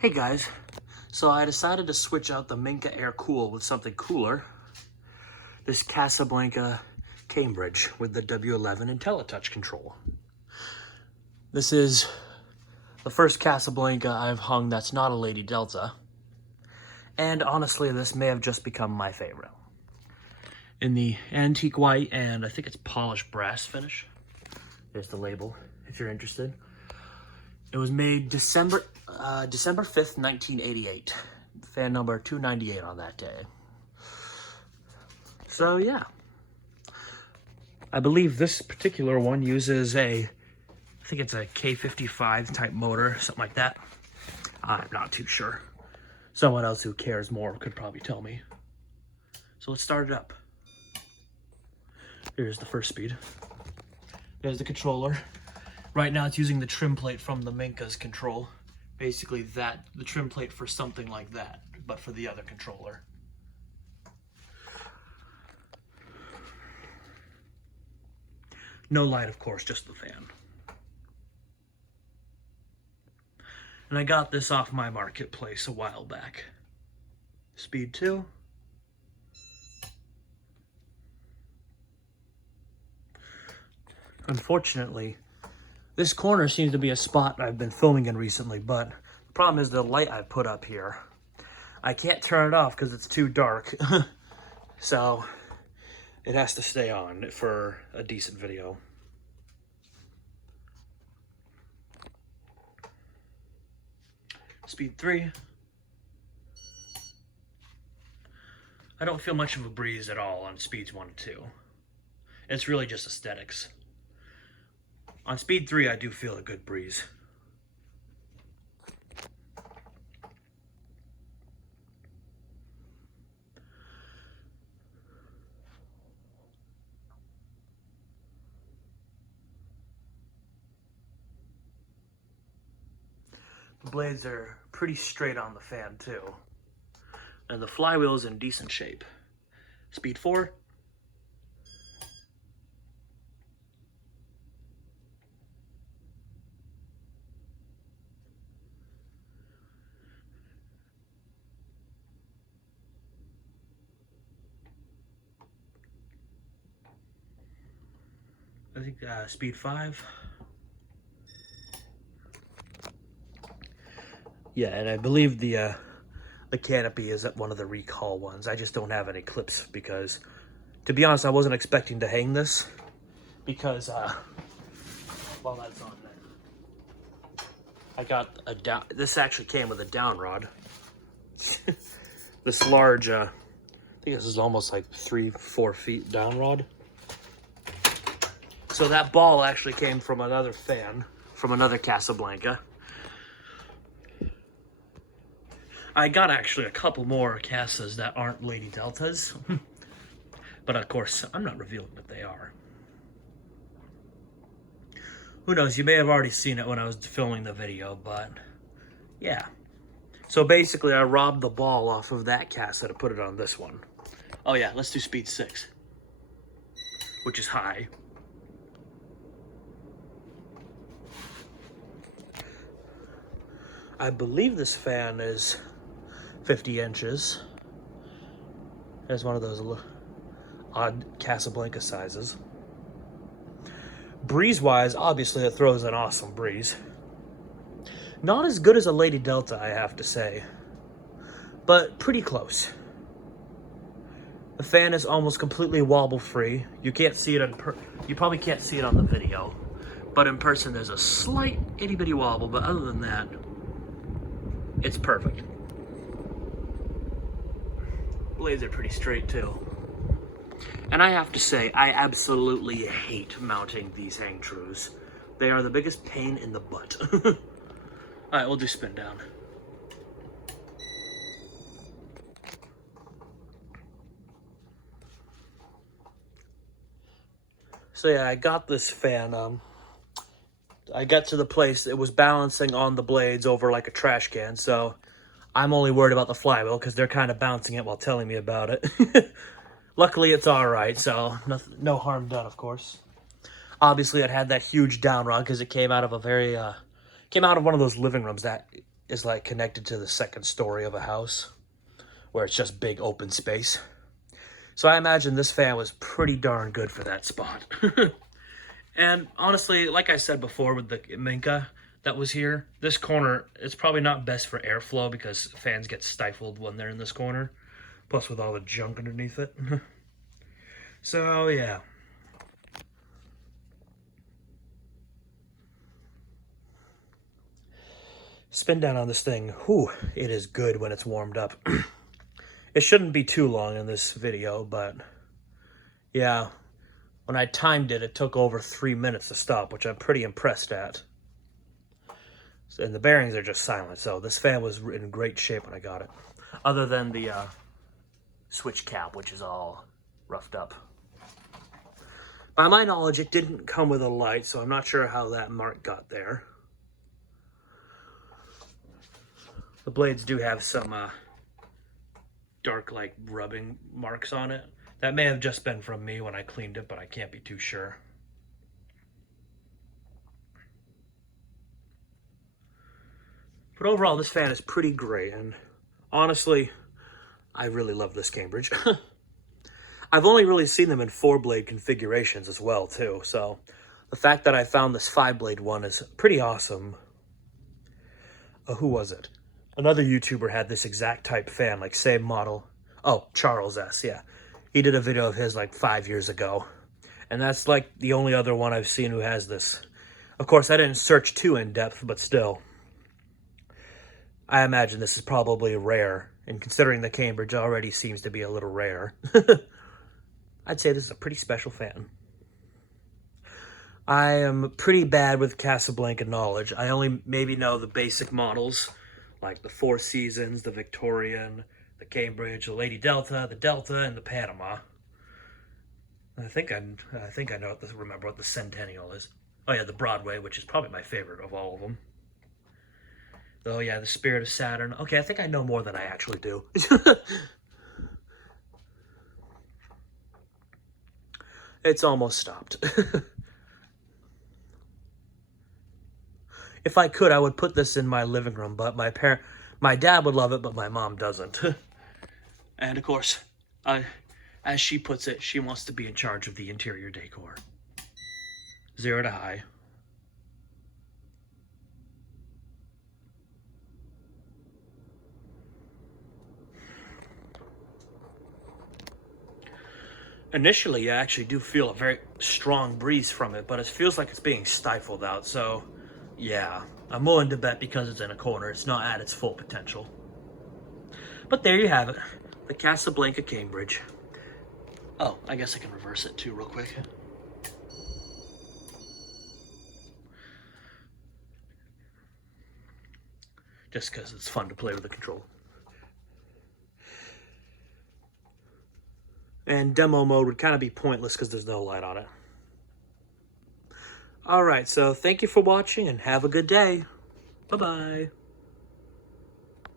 Hey guys, so I decided to switch out the Minka Air Cool with something cooler. This Casablanca Cambridge with the W11 IntelliTouch control. This is the first Casablanca I've hung that's not a Lady Delta. And honestly, this may have just become my favorite. In the antique white and I think it's polished brass finish. There's the label if you're interested. It was made December 5th, 1988. Fan number 298 on that day. So yeah. I believe this particular one uses I think it's a K55 type motor, something like that. I'm not too sure. Someone else who cares more could probably tell me. So let's start it up. Here's the first speed. There's the controller. Right now it's using the trim plate from the Minka's control. Basically the trim plate for something like that, but for the other controller. No light, of course, just the fan. And I got this off my marketplace a while back. Speed 2. Unfortunately, this corner seems to be a spot I've been filming in recently, but the problem is the light I put up here. I can't turn it off because it's too dark. So it has to stay on for a decent video. Speed 3. I don't feel much of a breeze at all on speeds 1 and 2. It's really just aesthetics. On speed 3, I do feel a good breeze. The blades are pretty straight on the fan too. And the flywheel is in decent shape. Speed 4. I think speed 5. Yeah, and I believe the canopy is at one of the recall ones. I just don't have any clips because, to be honest, I wasn't expecting to hang this because while that's on there, I got a down. This actually came with a down rod. This large, I think this is almost like 3-4 feet down rod. So that ball actually came from another fan, from another Casablanca. I got actually a couple more Casas that aren't Lady Deltas. But of course, I'm not revealing what they are. Who knows, you may have already seen it when I was filming the video, but yeah. So basically, I robbed the ball off of that Casa to put it on this one. Oh yeah, let's do speed 6, which is high. I believe this fan is 50 inches. There's one of those odd Casablanca sizes. Breeze-wise, obviously it throws an awesome breeze. Not as good as a Lady Delta, I have to say, but pretty close. The fan is almost completely wobble-free. You can't see it you probably can't see it on the video, but in person there's a slight itty-bitty wobble, but other than that, it's perfect. Blades are pretty straight too. And I have to say, I absolutely hate mounting these hang trues. They are the biggest pain in the butt. Alright, we'll do spin down. So yeah, I got this fan. I got to the place, it was balancing on the blades over like a trash can, so I'm only worried about the flywheel because they're kind of bouncing it while telling me about it. Luckily, it's alright, so no harm done, of course. Obviously, it had that huge down rod because it came out of came out of one of those living rooms that is like connected to the second story of a house where it's just big open space. So I imagine this fan was pretty darn good for that spot. And honestly, like I said before with the Minka that was here, this corner, it's probably not best for airflow because fans get stifled when they're in this corner. Plus with all the junk underneath it. So, yeah. Spin down on this thing. Whew, it is good when it's warmed up. It shouldn't be too long in this video, but yeah. When I timed it, it took over 3 minutes to stop, which I'm pretty impressed at. And the bearings are just silent, so this fan was in great shape when I got it. Other than the switch cap, which is all roughed up. By my knowledge, it didn't come with a light, so I'm not sure how that mark got there. The blades do have some dark, like, rubbing marks on it. That may have just been from me when I cleaned it, but I can't be too sure. But overall, this fan is pretty great, and honestly, I really love this Cambridge. I've only really seen them in 4-blade configurations as well, too, so the fact that I found this 5-blade one is pretty awesome. Who was it? Another YouTuber had this exact type fan, like same model. Oh, Charles S, yeah. He did a video of his like 5 years ago. And that's like the only other one I've seen who has this. Of course, I didn't search too in depth, but still. I imagine this is probably rare. And considering the Cambridge already seems to be a little rare. I'd say this is a pretty special fan. I am pretty bad with Casablanca knowledge. I only maybe know the basic models. Like the Four Seasons, the Victorian, the Cambridge, the Lady Delta, the Delta, and the Panama. I think I know remember what the Centennial is. Oh yeah, the Broadway, which is probably my favorite of all of them. Oh yeah, the Spirit of Saturn. Okay, I think I know more than I actually do. It's almost stopped. If I could, I would put this in my living room, but my dad would love it, but my mom doesn't. And of course, as she puts it, she wants to be in charge of the interior decor. 0 to high. Initially, I actually do feel a very strong breeze from it, but it feels like it's being stifled out, so yeah, I'm willing to bet because it's in a corner, it's not at its full potential. But there you have it, the Casablanca Cambridge. Oh, I guess I can reverse it too real quick. Just because it's fun to play with the control. And demo mode would kind of be pointless because there's no light on it. Alright, so thank you for watching and have a good day. Bye-bye.